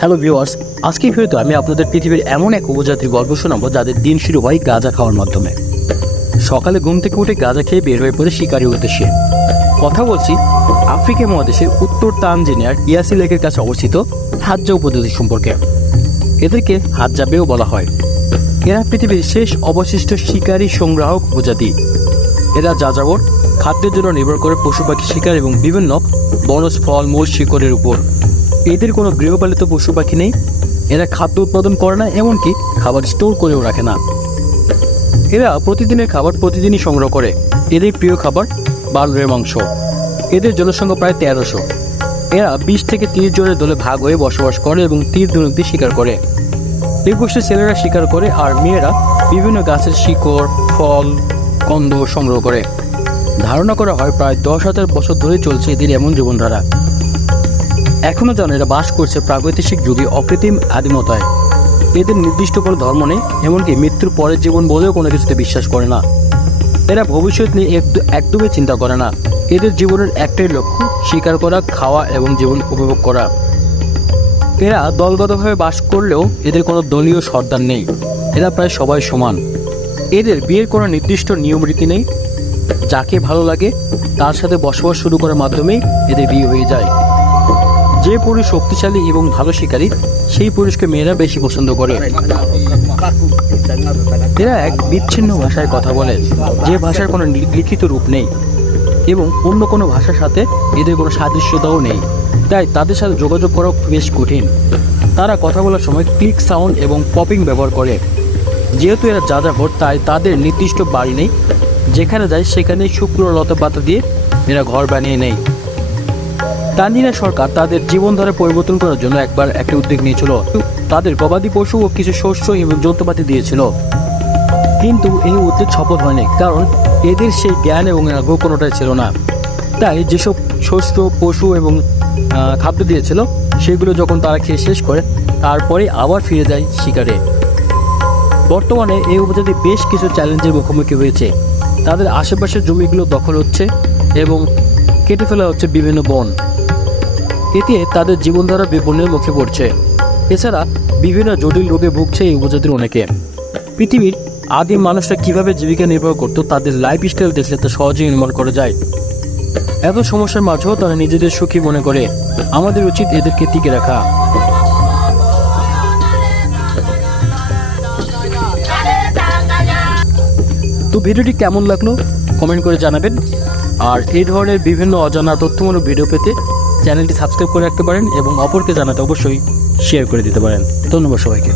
Hello viewers, আজকের ভিডিওতে আমি আপনাদের পৃথিবীর এমন এক উপজাতির গল্প শোনাবো যাদের দিন শুরু হয় গাঁজা খাওয়ার মাধ্যমে। সকালে ঘুম থেকে উঠে গাঁজা খেয়ে বের হয়ে পড়ে শিকারের উদ্দেশ্যে। কথা বলছি আফ্রিকা মহাদেশের উত্তর তানজানিয়ার ইয়াসি লেকের কাছে অবস্থিত হাজ্জা উপজাতি সম্পর্কে। এদেরকে হাজ্জাবেও বলা হয়। এরা পৃথিবীর শেষ অবশিষ্ট শিকারী সংগ্রাহক উপজাতি। এরা যাযাবর, খাদ্যের জন্য নির্ভর করে পশু পাখি শিকার এবং বিভিন্ন বনজ ফল মূল শিকড়ের উপর। এদের কোনো গৃহপালিত পশু পাখি নেই। এরা খাদ্য উৎপাদন করে না, এমনকি খাবার স্টোর করেও রাখে না। এরা প্রতিদিনের খাবার প্রতিদিনই সংগ্রহ করে। এদের প্রিয় খাবার বানরের মাংস। এদের জনসংখ্যা প্রায় 1300। এরা 20 থেকে 30 জনের দলে ভাগ হয়ে বসবাস করে এবং তীর ধনুক দিয়ে শিকার করে। এই গোষ্ঠীর ছেলেরা শিকার করে আর মেয়েরা বিভিন্ন গাছের শিকড়, ফল, কন্দ সংগ্রহ করে। ধারণা করা হয় প্রায় 10,000 বছর ধরে চলছে এদের এমন জীবনধারা। এখনও যেন এরা বাস করছে প্রাগৈতিহাসিক যুগে অকৃত্রিম আদিমতায়। এদের নির্দিষ্ট কোনো ধর্ম নেই, এমনকি মৃত্যুর পরের জীবন বলেও কোনো কিছুতে বিশ্বাস করে না। এরা ভবিষ্যৎ নিয়ে একদমই চিন্তা করে না। এদের জীবনের একটাই লক্ষ্য শিকার করা, খাওয়া এবং জীবন উপভোগ করা। এরা দলগতভাবে বাস করলেও এদের কোনো দলীয় সর্দার নেই। এরা প্রায় সবাই সমান। এদের বিয়ের কোনো নির্দিষ্ট নিয়ম রীতি নেই। যাকে ভালো লাগে তার সাথে বসবাস শুরু করার মাধ্যমেই এদের বিয়ে হয়ে যায়। যে পুরুষ শক্তিশালী এবং ভালো শিকারী, সেই পুরুষকে মেয়েরা বেশি পছন্দ করে। এরা এক বিচ্ছিন্ন ভাষায় কথা বলে, যে ভাষার কোনো লিখিত রূপ নেই এবং অন্য কোনো ভাষার সাথে এদের কোনো সাদৃশ্যতাও নেই। তাই তাদের সাথে যোগাযোগ করা বেশ কঠিন। তারা কথা বলার সময় ক্লিক সাউন্ড এবং পপিং ব্যবহার করে। যেহেতু এরা যাযাবর, তাই তাদের নির্দিষ্ট বাড়ি নেই। যেখানে যায় সেখানে শুকনো লতা পাতা দিয়ে এরা ঘর বানিয়ে নেয়। তানজানিয়া সরকার তাদের জীবনধারা পরিবর্তন করার জন্য একবার একটা উদ্যোগ নিয়েছিল। তাদের গবাদি পশু ও কিছু শস্য এবং যন্ত্রপাতি দিয়েছিল, কিন্তু এই উদ্যোগ সফল হয়নি, কারণ এদের সেই জ্ঞান এবং আগ্রহ কোনোটাই ছিল না। তাই যেসব শস্য, পশু এবং খাদ্য দিয়েছিল সেগুলো যখন তারা খেয়ে শেষ করে, তারপরে আবার ফিরে যায় শিকারে। বর্তমানে এই উপজাতি বেশ কিছু চ্যালেঞ্জের মুখোমুখি হয়েছে। তাদের আশেপাশের জমিগুলো দখল হচ্ছে এবং কেটে ফেলা হচ্ছে বিভিন্ন বন। এতে তাদের জীবনধারা বিপন্নের মুখে পড়ছে। এছাড়া বিভিন্ন জটিল রোগে ভুগছে এই উপজাতির অনেকে। পৃথিবীর আদিম মানুষরা কীভাবে জীবিকা নির্বাহ করতো তাদের লাইফস্টাইল দেখলে তা সহজেই অনুমান করা যায়। এত সমস্যার মাঝেও তারা নিজেদের সুখী মনে করে। আমাদের উচিত এদেরকে টিকে রাখা। তো ভিডিওটি কেমন লাগলো কমেন্ট করে জানাবেন। আর এই ধরনের বিভিন্ন অজানা তথ্যমূলক ভিডিও পেতে চ্যানেলটি সাবস্ক্রাইব করে রাখতে পারেন এবং অপরকে জানাতে অবশ্যই শেয়ার করে দিতে পারেন। ধন্যবাদ সবাইকে।